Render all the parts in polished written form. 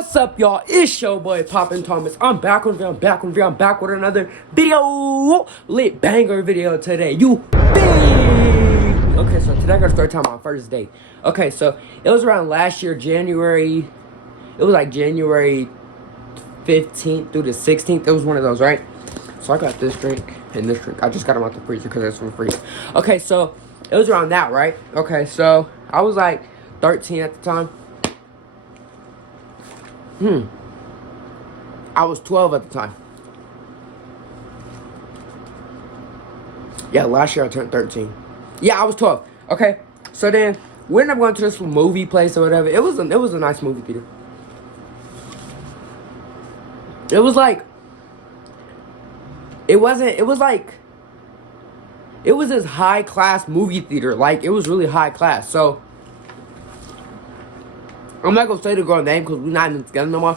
What's up, y'all? It's your boy POPPINTHOMAS. I'm back with another video, lit banger video today. You big. Okay, so today I got Storytime on first date. Okay, so it was around last year, January. It was like January 15th through the 16th. It was one of those, right? So I got this drink and this drink. I just got them out the freezer because it's from freezer. Okay, so it was around that, right? Okay, so I was like 13 at the time. I was 12 at the time. Yeah, last year I turned 13. Yeah, I was 12. Okay, so then we ended up going to this movie place or whatever. It was a nice movie theater. It was this high class movie theater. Like, it was really high class. So I'm not gonna say the girl's name because we're not even together no more.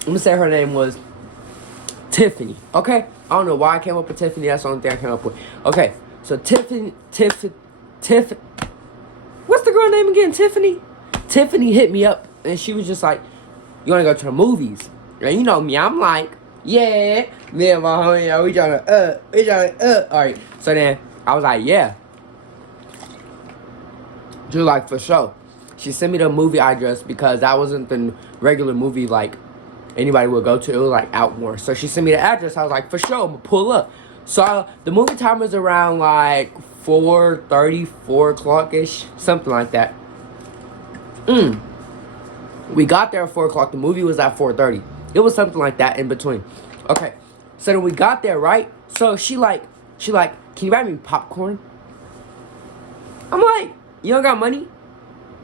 I'm gonna say her name was Tiffany. Okay? I don't know why I came up with Tiffany. That's the only thing I came up with. Okay, so Tiffany. What's the girl name again? Tiffany? Tiffany hit me up and she was just like, "You wanna go to the movies?" And you know me, I'm like, "Yeah." Me and my homie, we tryna, Alright, so then I was like, "Yeah." She was like, "For sure." She sent me the movie address because that wasn't the regular movie like anybody would go to. It was like out more. So she sent me the address. I was like, "For sure, I'm gonna pull up." So the movie time was around like 4:30, 4 o'clock-ish, something like that. We got there at 4 o'clock. The movie was at 4:30. It was something like that in between. Okay, so then we got there, right? So she like, "Can you buy me popcorn?" I'm like, "You don't got money?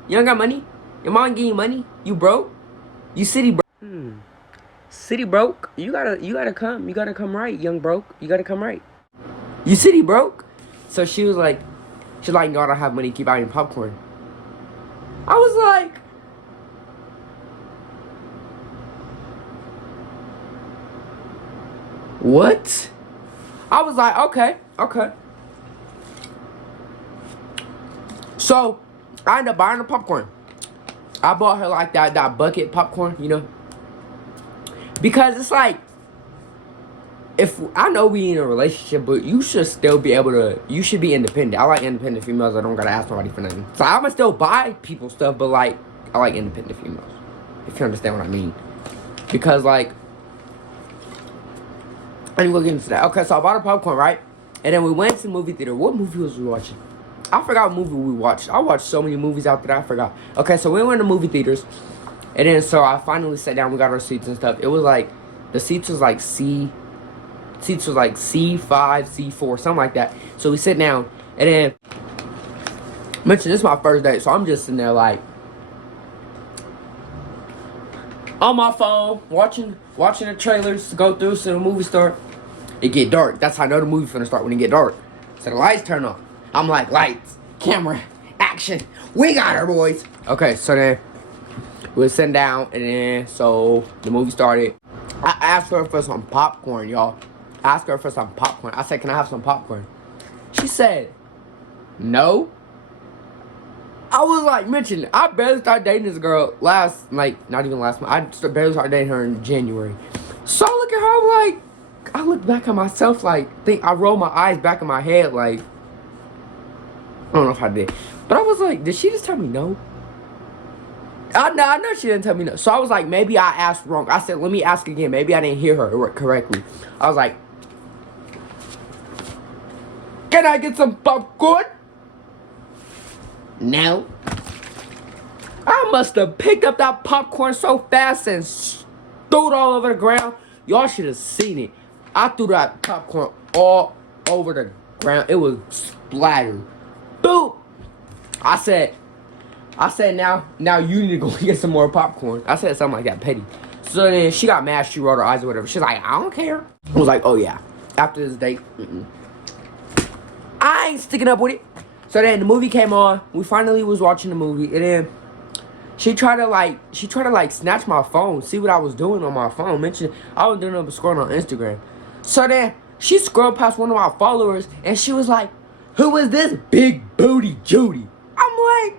You don't got money? Your mom give you money? You broke? You city broke?" City broke? You gotta come right, young broke. You gotta come right. You city broke? So she's like, "No, I don't have money. Keep buying popcorn." I was like, what? I was like, okay. So I ended up buying the popcorn. I bought her like that bucket popcorn, you know? Because it's like, if I know we in a relationship, but you should still be able to, you should be independent. I like independent females. I don't gotta ask nobody for nothing. So I'ma still buy people stuff, but like, I like independent females. If you understand what I mean. Because like, I didn't go get into that. Okay, so I bought a popcorn, right? And then we went to the movie theater. What movie was we watching? I forgot what movie we watched. I watched so many movies out there, I forgot. Okay, so we went to movie theaters. And then, so I finally sat down. We got our seats and stuff. It was like, the seats was like C5, C4, something like that. So we sit down. And then, mention this is my first date. So I'm just sitting there like, on my phone, watching the trailers go through so the movie start. It get dark. That's how I know the movie's finna start, when it get dark. So the lights turn off. I'm like, lights, camera, action. We got her, boys. Okay, so then we were sitting down, and then so the movie started. I asked her for some popcorn, y'all. I asked her for some popcorn. I said, "Can I have some popcorn?" She said, "No." I was like, mention, I barely started dating this girl not even last month. I barely started dating her in January. So I look at her, I'm like, I look back at myself, like, I roll my eyes back in my head, like, I don't know if I did. But I was like, did she just tell me no? I know she didn't tell me no. So I was like, maybe I asked wrong. I said, let me ask again. Maybe I didn't hear her correctly. I was like, "Can I get some popcorn?" No. I must have picked up that popcorn so fast and threw it all over the ground. Y'all should have seen it. I threw that popcorn all over the ground. It was splattered. Boop. I said, now you need to go get some more popcorn. I said something like that, petty. So then she got mad. She rolled her eyes or whatever. She's like, "I don't care." I was like, "Oh yeah." After this date, I ain't sticking up with it. So then the movie came on. We finally was watching the movie, and then she tried to snatch my phone, see what I was doing on my phone. Mention I was doing up scrolling on Instagram. So then she scrolled past one of my followers, and she was like, "Who is this big booty Judy?" I'm like,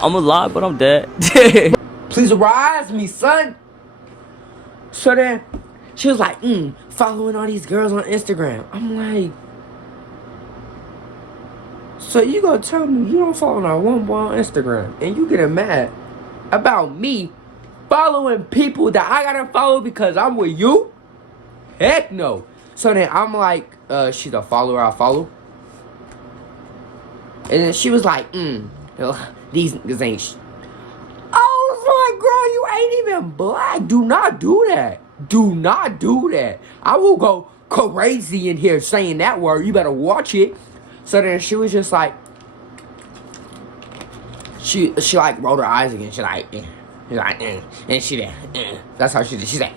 I'm alive, but I'm dead. Please rise me, son. So then, she was like, following all these girls on Instagram. I'm like, so you gonna tell me you don't follow not one boy on Instagram and you getting mad about me following people that I gotta follow because I'm with you? Heck no. So then I'm like, she's a follower I follow. And then she was like, these niggas ain't I was like, girl, you ain't even black. Do not do that. Do not do that. I will go crazy in here saying that word. You better watch it. So then she was just like, she like rolled her eyes again. She like, and she there. That's how she did. She's like,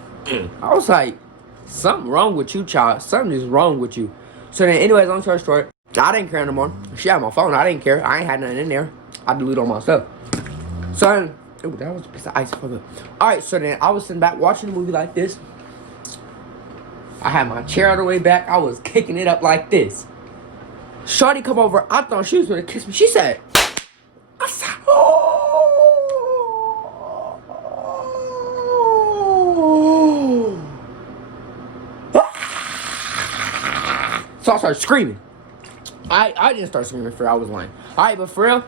I was like, something wrong with you, child. Something is wrong with you. So then, anyways, long story short, I didn't care no more. She had my phone. I didn't care. I ain't had nothing in there. I deleted all my stuff. So then, ooh, that was a piece of ice. Alright, so then I was sitting back watching the movie like this. I had my chair all the way back. I was kicking it up like this. Shawty come over. I thought she was gonna kiss me. She said, I said, oh. So I started screaming. I didn't start screaming for real. I was lying. Alright, but for real,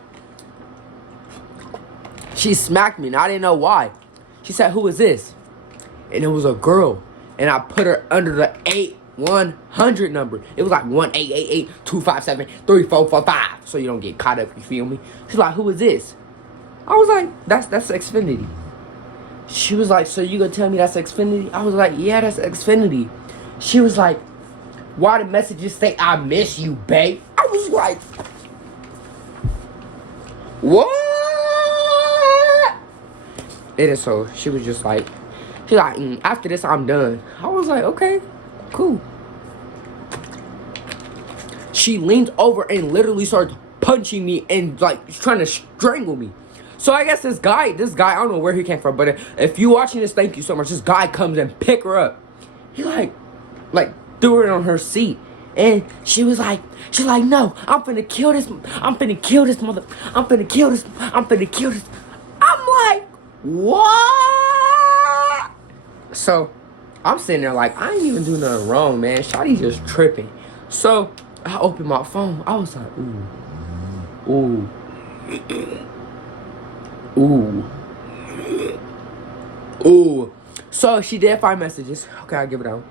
she smacked me and I didn't know why. She said, who is this? And it was a girl. And I put her under the 8100 number. It was like 1-888-257-3445. So you don't get caught up, you feel me? She's like, who is this? I was like, that's Xfinity. She was like, so you gonna tell me that's Xfinity? I was like, yeah, that's Xfinity. She was like, why the messages say I miss you, babe? I was like, what? And so she was just like, she's like, after this, I'm done. I was like, okay, cool. She leaned over and literally started punching me and like trying to strangle me. So I guess this guy, I don't know where he came from, but if you watching this, thank you so much. This guy comes and pick her up. He like threw her on her seat. And she's like, no, I'm finna kill this mother. I'm finna kill this. I'm like, what? So I'm sitting there like, I ain't even do nothing wrong, man. Shawty just tripping. So I opened my phone. I was like, ooh. So she did find messages. Okay, I'll give it out.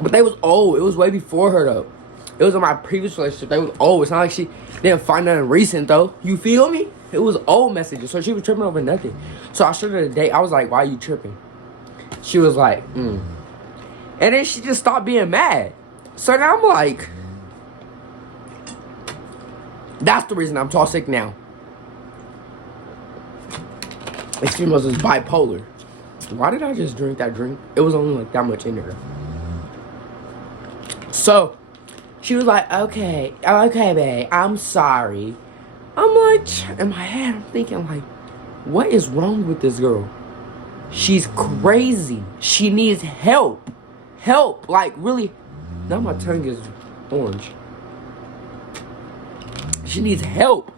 But they was old. It was way before her though. It was in my previous relationship. They was old. It's not like she didn't find nothing recent though. You feel me? It was old messages. So she was tripping over nothing. So I showed her the date. I was like, why are you tripping? She was like, And then she just stopped being mad. So now I'm like, that's the reason I'm toxic now. This female is bipolar. Why did I just drink that drink? It was only like that much in there. So she was like, okay, babe, I'm sorry. I'm like, in my head, I'm thinking like, what is wrong with this girl? She's crazy. She needs help. Help, like really. Now my tongue is orange. She needs help.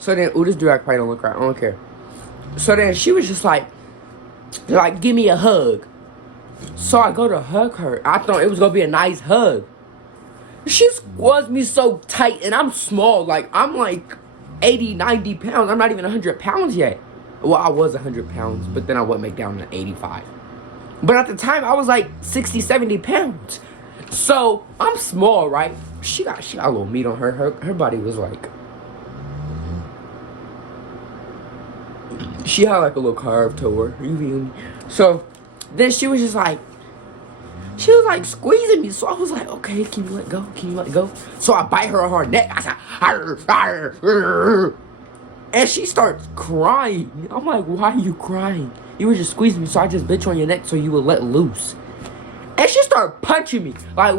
So then, this dude, I probably don't look right. I don't care. So then she was just like, give me a hug. So I go to hug her. I thought it was gonna be a nice hug. She squads me so tight, and I'm small. Like, I'm like 80, 90 pounds. I'm not even 100 pounds yet. Well, I was 100 pounds, but then I went back down to 85. But at the time, I was like 60, 70 pounds. So I'm small, right? She got a little meat on her. Her body was like, she had like a little curve to her. You feel me? So then she was just like, squeezing me. So I was like, okay, can you let go? Can you let go? So I bite her on her neck. I said, arr, arr, arr. And she starts crying. I'm like, why are you crying? You were just squeezing me, so I just bit you on your neck so you would let loose. And she started punching me. Like,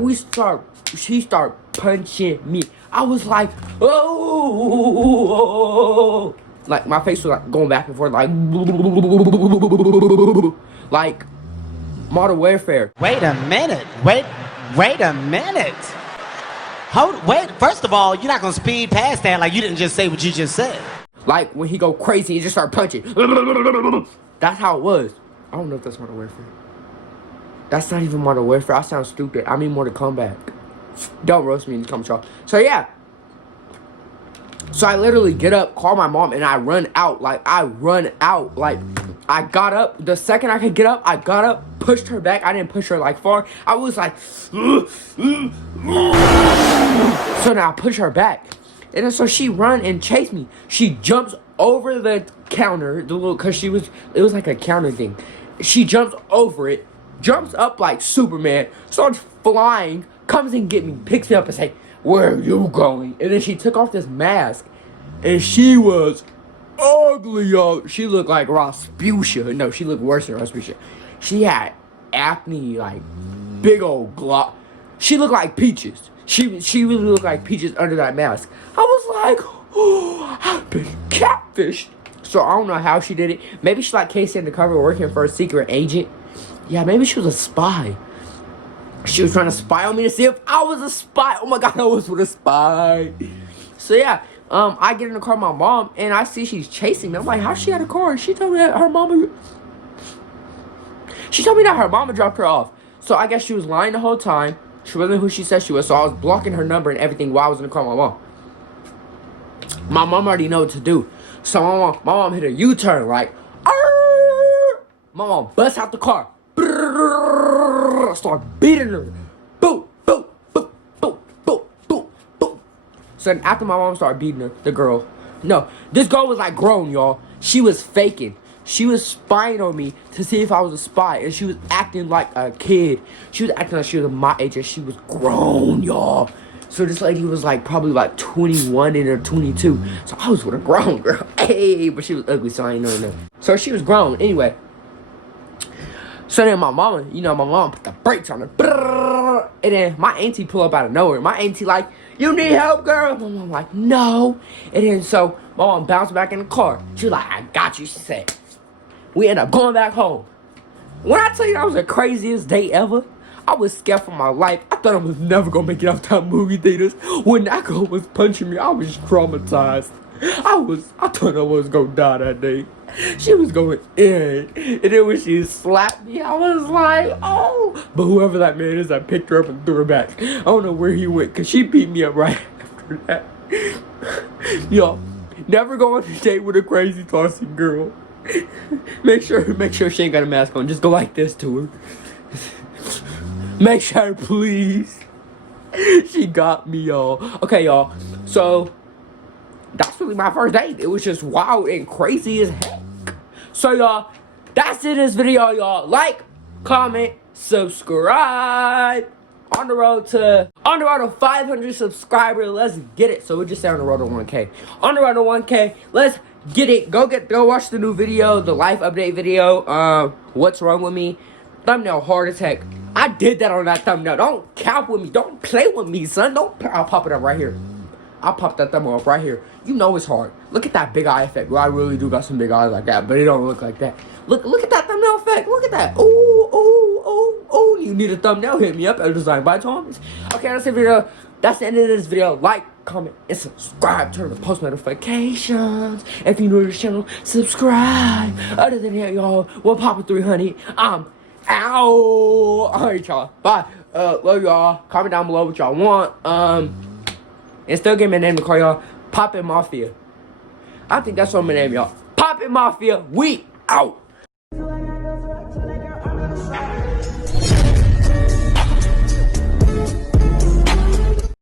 she started punching me. I was like, oh. Like, my face was like going back and forth, like Modern Warfare. Wait a minute. Wait a minute. Wait, first of all, you're not gonna speed past that like you didn't just say what you just said. Like when he go crazy, he just start punching. That's how it was. I don't know if that's Modern Warfare. That's not even Modern Warfare. I sound stupid. I mean Mortal Kombat. Don't roast me in the comments, y'all. So yeah. So I literally get up, call my mom, and I run out. Like I got up. The second I could get up, I got up, pushed her back. I didn't push her like far. I was like, so now I push her back. And then so she run and chase me. She jumps over the counter, cause it was like a counter thing. She jumps over it, jumps up like Superman, starts flying, comes and get me, picks me up and say, "Where are you going?" And then she took off this mask, and she was ugly, y'all. She looked like Rasputia. No, she looked worse than Rasputia. She had acne, like big old glop. She looked like Peaches. She really looked like Peaches under that mask. I was like, oh, I've been catfished. So I don't know how she did it. Maybe she like Casey Undercover working for a secret agent. Yeah, maybe she was a spy. She was trying to spy on me to see if I was a spy. Oh my god, I was with a spy. So yeah, I get in the car with my mom and I see she's chasing me. I'm like, how's she at a car? And she told me that her mama dropped her off. So I guess she was lying the whole time. She wasn't who she said she was. So I was blocking her number and everything while I was in the car with my mom. My mom already know what to do. So my mom hit a U-turn like, arr! My mom busts out the car. Start beating her. Boom, boom, boom, boom, boom, boom, boom. So then after my mom started beating her, the girl. No, this girl was like grown, y'all. She was faking. She was spying on me to see if I was a spy. And she was acting like a kid. She was acting like she was my age and she was grown, y'all. So this lady was like probably like 21 and or 22. So I was with a grown girl. Hey, but she was ugly, so I ain't know her. So she was grown. Anyway. So then my mama, my mom put the brakes on her. And then my auntie pull up out of nowhere. My auntie like, "You need help, girl?" My mom like, "No." And then so my mom bounced back in the car. She was like, "I got you," she said. We end up going back home. When I tell you that was the craziest day ever, I was scared for my life. I thought I was never gonna make it out that movie theaters. When that girl was punching me, I was traumatized. I thought I was gonna die that day. She was going in. And then when she slapped me, I was like, oh. But whoever that man is, I picked her up and threw her back. I don't know where he went, because she beat me up right after that. Yo, never go on a date with a crazy tossing girl. Make sure she ain't got a mask on. Just go like this to her. Make sure, please. She got me, y'all. Okay, y'all. So that's really my first date. It was just wild and crazy as heck. So y'all, that's it in this video, y'all. Like, comment, subscribe. On the road to 500 subscribers. Let's get it. So we just say on the road to 1K. On the road to 1K. Let's get it. Go watch the new video, the life update video. What's wrong with me? Thumbnail hard as heck. I did that on that thumbnail. Don't cap with me. Don't play with me, son. I'll pop it up right here. I'll pop that thumbnail up right here. You know it's hard. Look at that big eye effect. Well, I really do got some big eyes like that, but it don't look like that. Look at that thumbnail effect. Look at that. Ooh, ooh, ooh, ooh. You need a thumbnail? Hit me up at Design by Thomas. Okay, that's the video. That's the end of this video. Like, comment, and subscribe. Turn on the post notifications. If you new to this channel, subscribe. Other than that, y'all, we'll pop a 300. Ow. Alright, y'all. Bye. Love y'all. Comment down below what y'all want. And still give me a name to call y'all. Poppin Mafia. I think that's what I'm gonna name y'all. Poppin Mafia. We out.